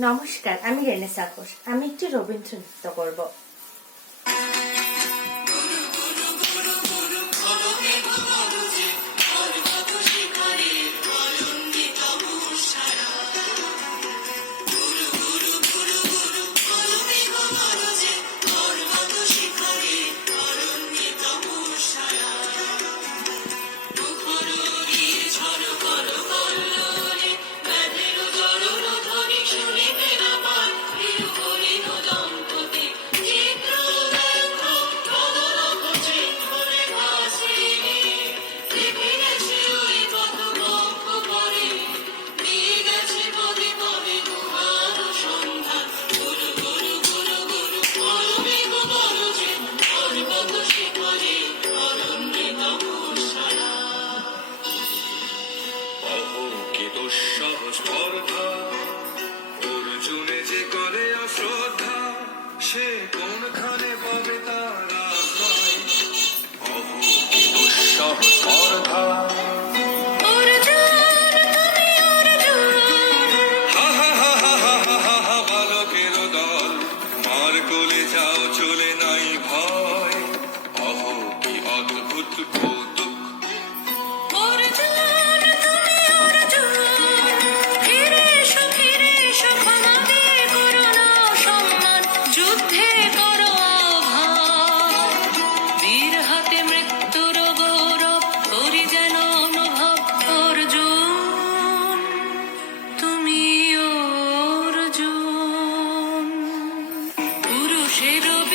নমস্কার আমি রেনেসা ঘোষ। আমি একটি রবীন্দ্র নৃত্য করব। দুঃসহস্পর্ধা অর্জুনে যে করে অশ্রদ্ধা সে কোনখানে পাবে তার আশ্রয় দুঃসহস্পর্ধা চলে নাই ভয়। অহ কি অদ্ভুত মানুষের